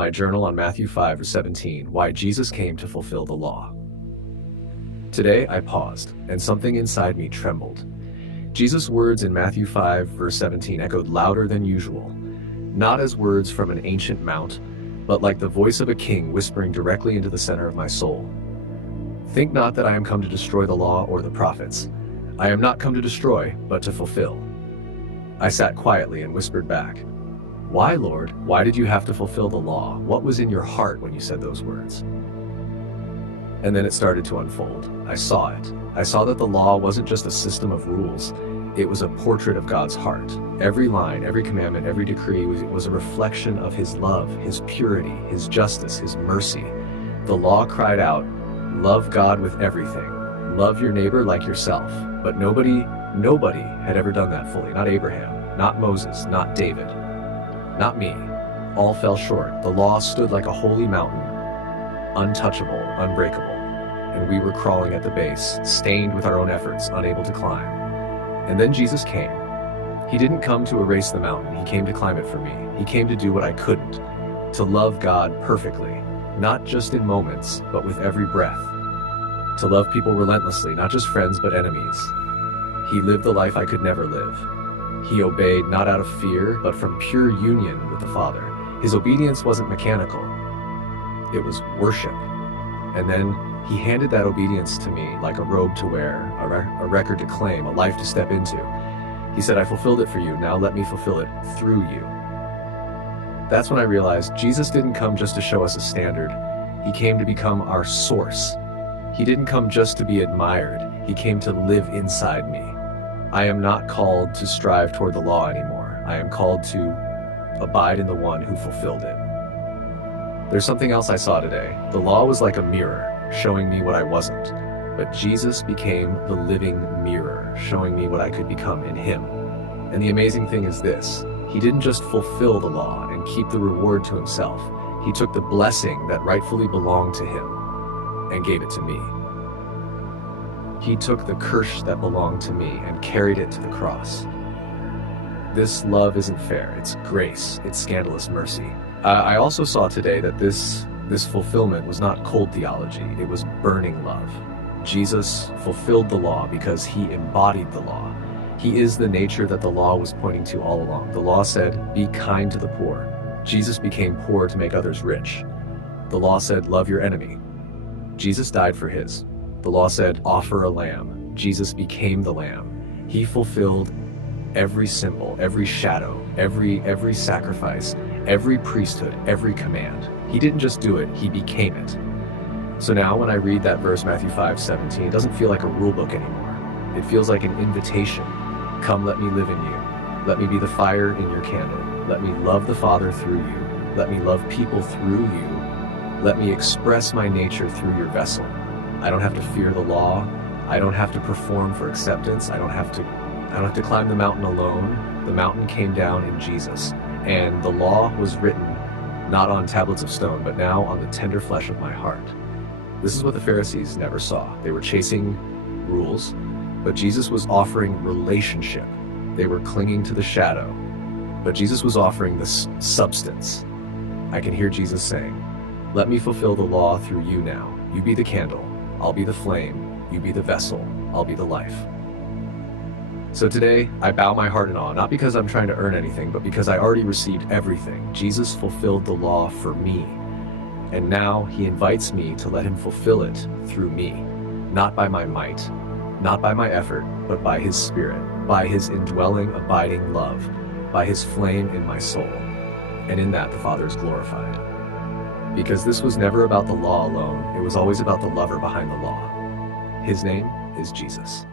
my journal on Matthew 5:17, why Jesus came to fulfill the law. Today I paused, and something inside me trembled. Jesus' words in Matthew 5:17 echoed louder than usual, not as words from an ancient mount, but like the voice of a king whispering directly into the center of my soul. Think not that I am come to destroy the law or the prophets. I am not come to destroy, but to fulfill. I sat quietly and whispered back, "Why, Lord? Why did you have to fulfill the law? What was in your heart when you said those words?" And then it started to unfold. I saw it. I saw that the law wasn't just a system of rules. It was a portrait of God's heart. Every line, every commandment, every decree was a reflection of His love, His purity, His justice, His mercy. The law cried out, "Love God with everything. Love your neighbor like yourself." But nobody had ever done that fully. Not Abraham, not Moses, not David, not me. All fell short. The law stood like a holy mountain, untouchable, unbreakable. And we were crawling at the base, stained with our own efforts, unable to climb. And then Jesus came. He didn't come to erase the mountain. He came to climb it for me. He came to do what I couldn't, to love God perfectly, not just in moments, but with every breath. To love people relentlessly, not just friends, but enemies. He lived the life I could never live. He obeyed not out of fear, but from pure union with the Father. His obedience wasn't mechanical. It was worship. And then He handed that obedience to me like a robe to wear, a record to claim, a life to step into. He said, "I fulfilled it for you, now let me fulfill it through you." That's when I realized Jesus didn't come just to show us a standard. He came to become our source. He didn't come just to be admired. He came to live inside me. I am not called to strive toward the law anymore. I am called to abide in the one who fulfilled it. There's something else I saw today. The law was like a mirror, showing me what I wasn't. But Jesus became the living mirror, showing me what I could become in Him. And the amazing thing is this: He didn't just fulfill the law and keep the reward to Himself. He took the blessing that rightfully belonged to Him and gave it to me. He took the curse that belonged to me and carried it to the cross. This love isn't fair. It's grace. It's scandalous mercy. I also saw today that this fulfillment was not cold theology. It was burning love. Jesus fulfilled the law because He embodied the law. He is the nature that the law was pointing to all along. The law said, "Be kind to the poor." Jesus became poor to make others rich. The law said, "Love your enemy." Jesus died for His. The law said, "Offer a lamb." Jesus became the lamb. He fulfilled every symbol, every shadow, every sacrifice, every priesthood, every command. He didn't just do it, He became it. So now when I read that verse, Matthew 5:17, it doesn't feel like a rule book anymore. It feels like an invitation. Come, let me live in you. Let me be the fire in your candle. Let me love the Father through you. Let me love people through you. Let me express my nature through your vessel. I don't have to fear the law. I don't have to perform for acceptance. I don't have to climb the mountain alone. The mountain came down in Jesus. And the law was written not on tablets of stone, but now on the tender flesh of my heart. This is what the Pharisees never saw. They were chasing rules, but Jesus was offering relationship. They were clinging to the shadow, but Jesus was offering the substance. I can hear Jesus saying, "Let me fulfill the law through you now. You be the candle, I'll be the flame. You be the vessel, I'll be the life." So today, I bow my heart in awe, not because I'm trying to earn anything, but because I already received everything. Jesus fulfilled the law for me. And now He invites me to let Him fulfill it through me, not by my might, not by my effort, but by His Spirit, by His indwelling, abiding love, by His flame in my soul. And in that, the Father is glorified. Because this was never about the law alone, it was always about the lover behind the law. His name is Jesus.